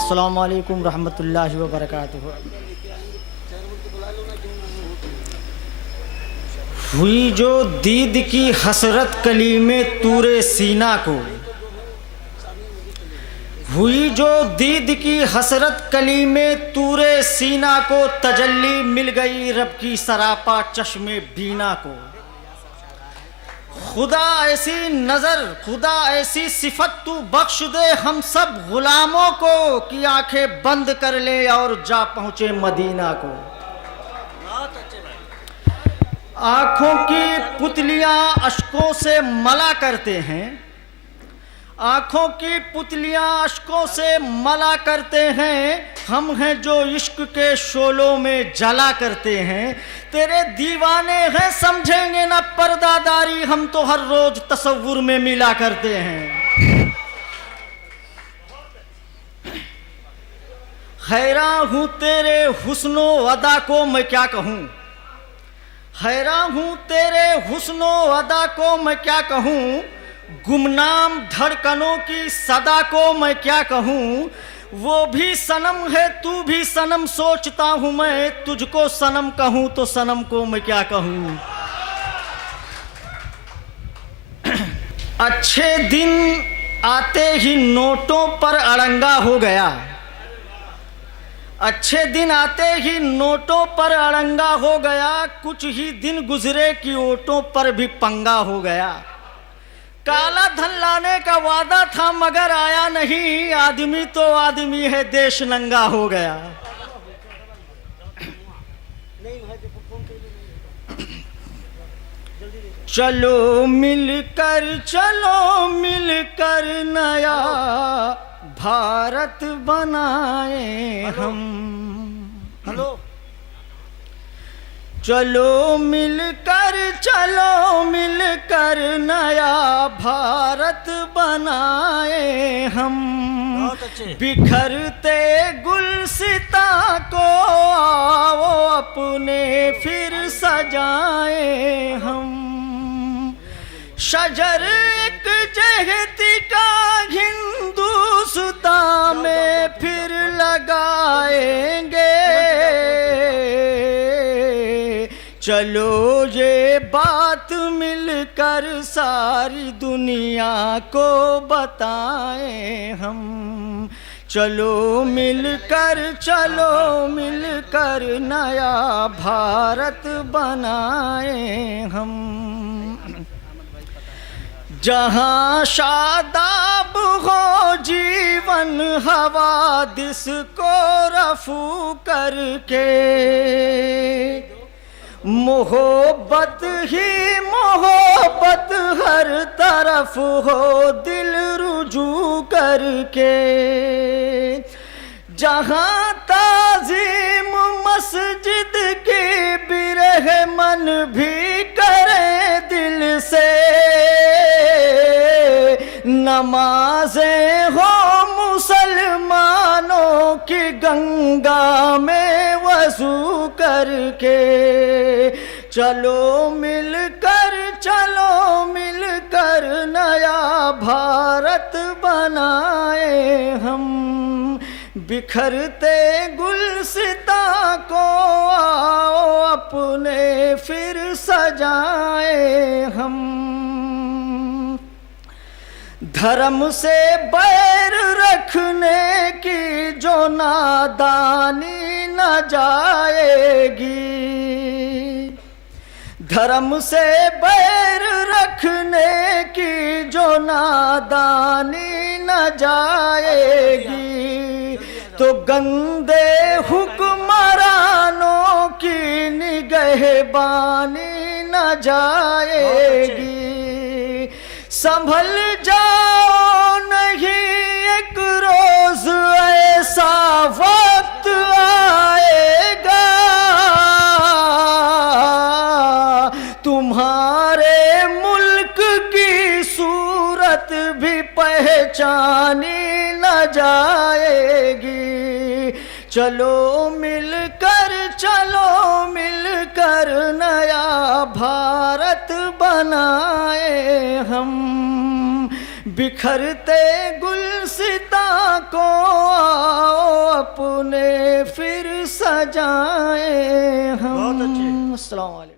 अस्सलामु अलैकुम रहमतुल्लाहि व बरकातुहू। हुई जो दीद की हसरत कली में तूरे सीना को, हुई जो दीद की हसरत कली में तूरे सीना को, तजल्ली मिल गई रब की सरापा चश्मे बीना को। खुदा ऐसी नज़र, खुदा ऐसी सिफत तू बख्श दे हम सब गुलामों को, कि आंखें बंद कर ले और जा पहुँचे मदीना को। आँखों की पुतलियाँ अश्कों से मला करते हैं, आँखों की पुतलियाँ अश्कों से मला करते हैं, हम हैं जो इश्क के शोलों में जला करते हैं। तेरे दीवाने हैं समझेंगे ना पर्दादारी, हम तो हर रोज तसव्वुर में मिला करते हैं। हैरान हूँ तेरे हुस्नो अदा को मैं क्या कहूँ, हैरान हूँ तेरे हुस्नो अदा को मैं क्या कहूँ, गुमनाम धड़कनों की सदा को मैं क्या कहूँ। वो भी सनम है तू भी सनम, सोचता हूँ मैं तुझको सनम कहूँ तो सनम को मैं क्या कहूँ। अच्छे दिन आते ही नोटों पर अड़ंगा हो गया, अच्छे दिन आते ही नोटों पर अड़ंगा हो गया, कुछ ही दिन गुजरे कि ओटों पर भी पंगा हो गया। काला धन लाने का वादा था मगर आया नहीं, आदमी तो आदमी है देश नंगा हो गया। चलो मिलकर नया भारत बनाए हम। हेलो, चलो मिलकर नया भारत बनाए हम। बिखरते गुलसिता को आओ अपने फिर सजाए हम। शजर एक जहती का हिंदुस्तान में फिर लगाएंगे। चलो ये बात मिलकर सारी दुनिया को बताएं हम। चलो मिलकर नया भारत बनाएं हम। जहाँ शादाब हो जीवन हवादिस को रफू करके, मोहब्बत ही मोहब्बत हर तरफ हो दिल रुजू करके। जहाँ ताज़ीम मस्जिद की बिरह मन भी करे दिल से, नमाज़ें हो मुसलमानों की गंगा में वज़ू करके। चलो मिलकर नया भारत बनाए हम। बिखरते गुलसिता को आओ अपने फिर सजाए हम। धर्म से बैर रखने की जो नादानी न जाएगी, धर्म से बैर रखने की जो नादानी न जाएगी, तो गंदे हुक्मरानों की निगहबानी न जाएगी। संभल जाओ नहीं एक रोज ऐसा वक्त आएगा, तुम्हारे मुल्क की सूरत भी पहचानी न जाएगी। चलो मिलकर नया भारत बनाए हम। बिखरते गुलसिता को आओ अपने फिर सजाए हम। बहुत अच्छी। अस्सलाम वालेकुम।